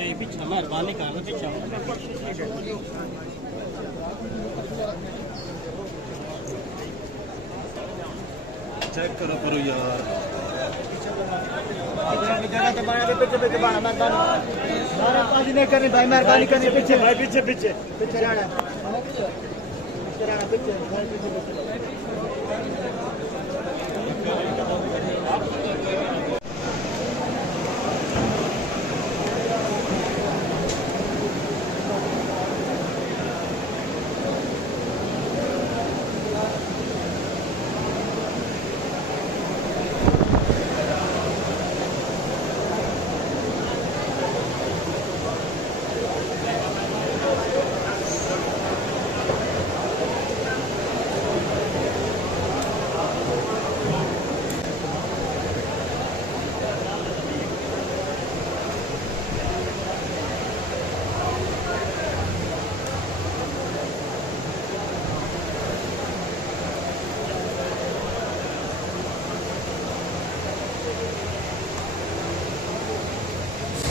भाई पीछे मेहरबानी कर दो पीछे चेक करो करो यार जगह तो बाहर पीछे पीछे बाहर मैं सारे पाजी नहीं करनी भाई मेहरबानी करनी पीछे भाई पीछे पीछे पीछे रहना पीछे रहना पीछे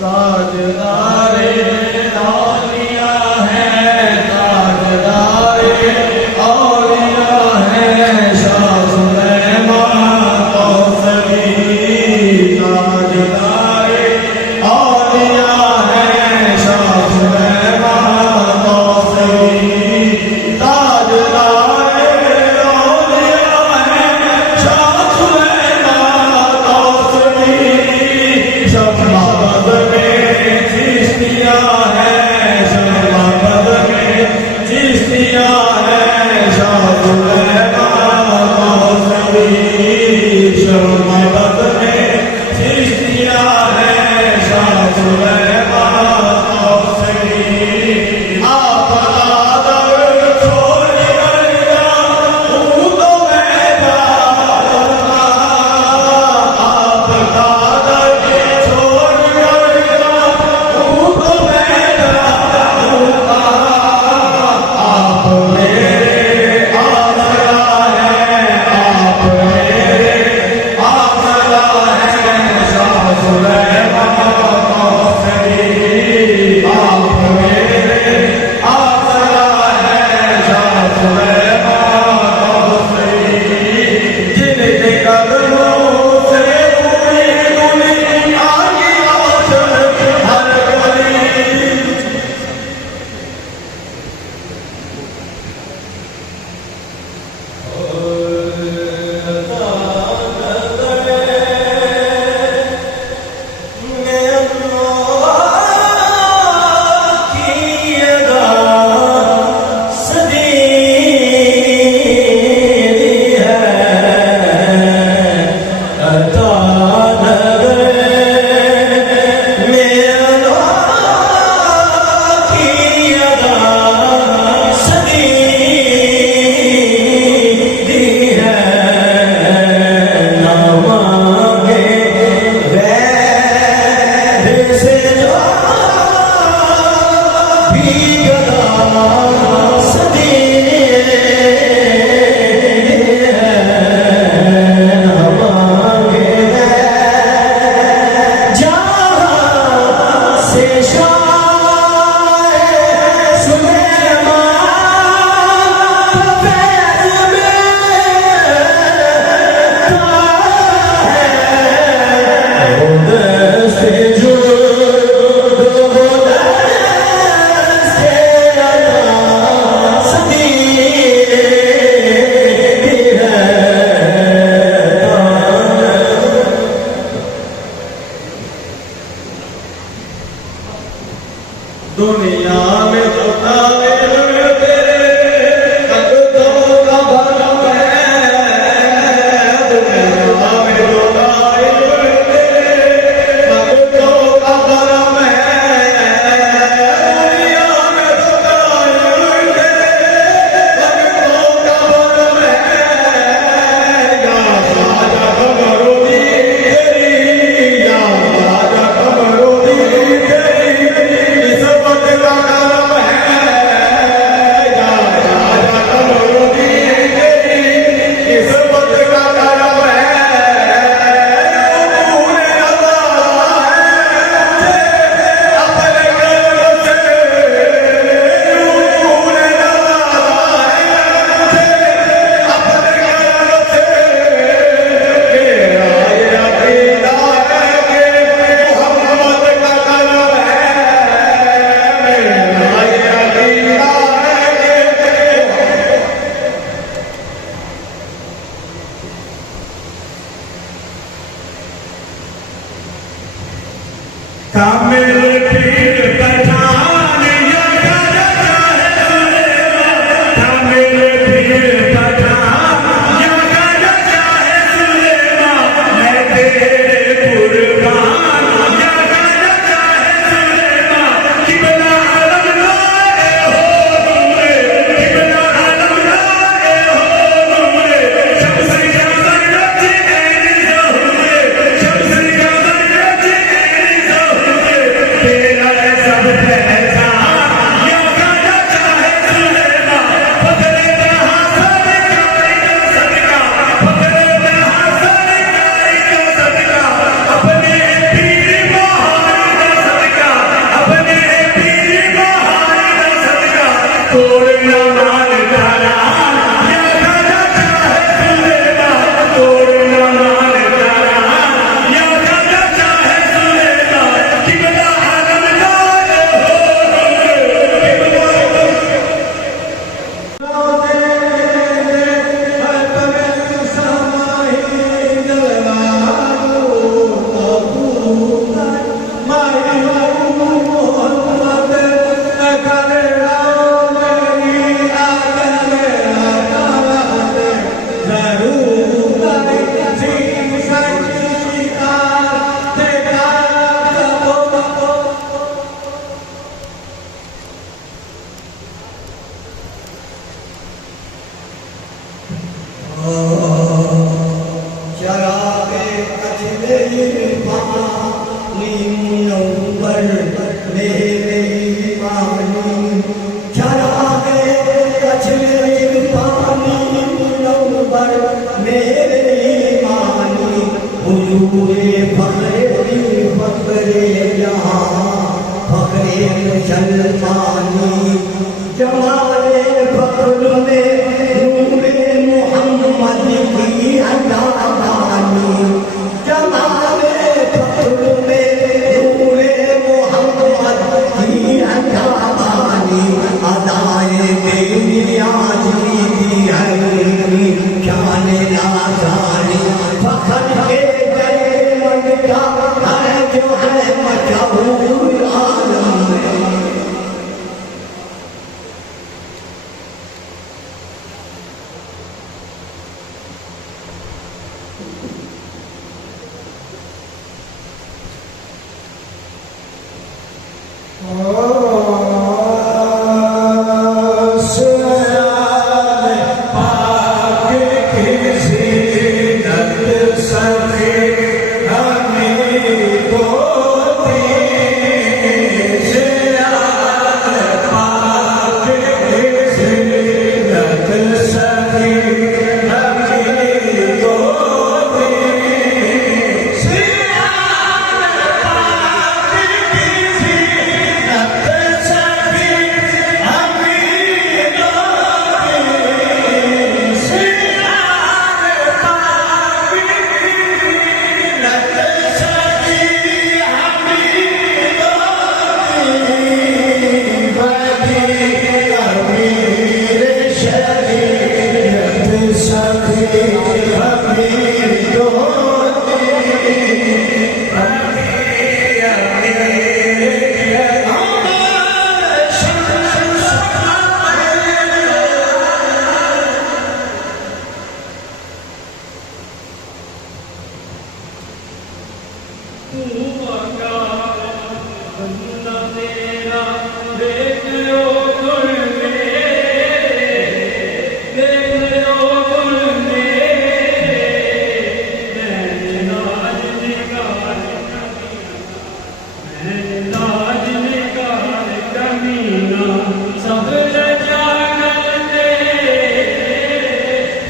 ताजदारे औलिया है, ताजदारे औलिया है, शाह सुलेमान कौसरी। ताजदारे औलिया है, शाह सुलेमान कौसरी। ताजदारे औलिया है, शाह सुलेमान कौसरी। शफाअत में चिश्तिया है, शफाअत में चिश्तिया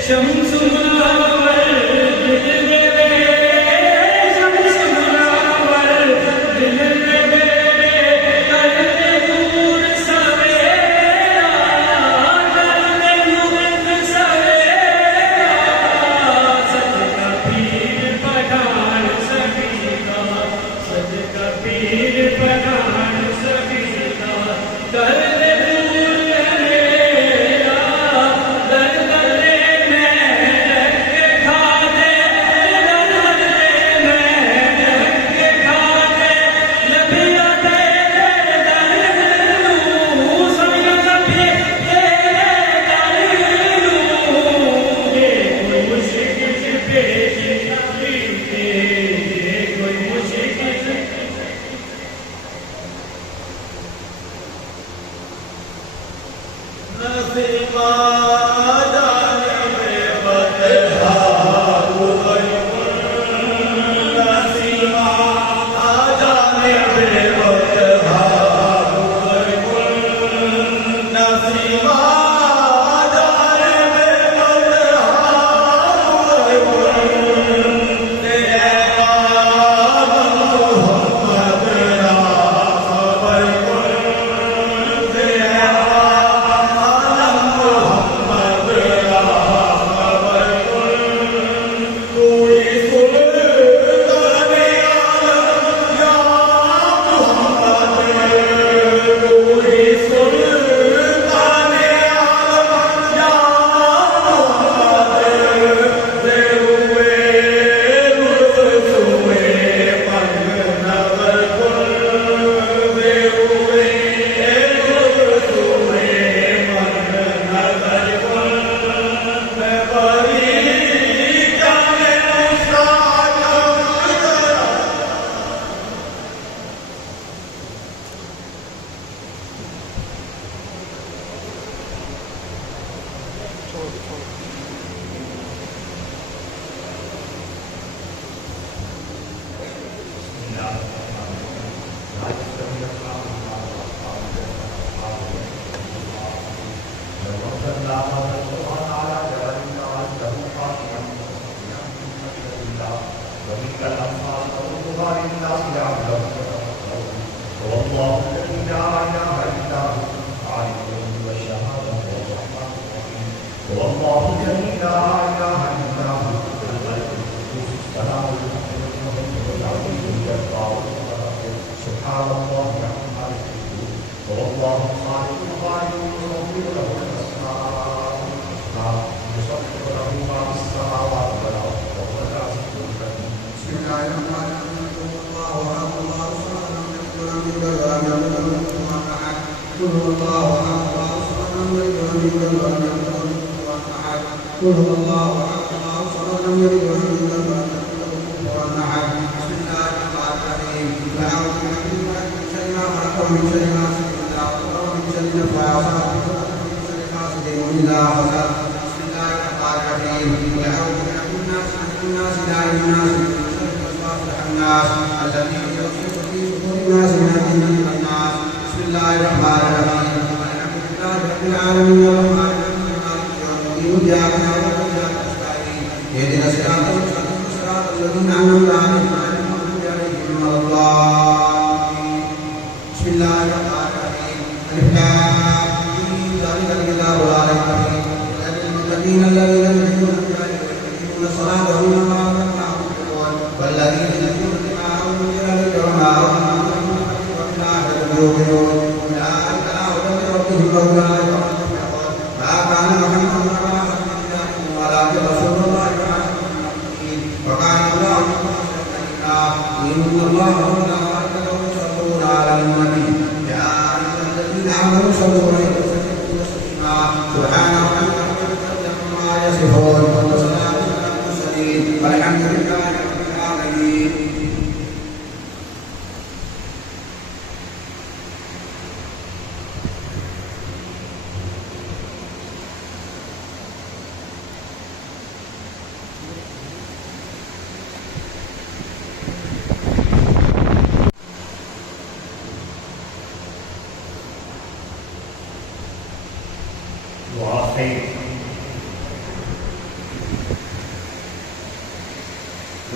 शम्सुल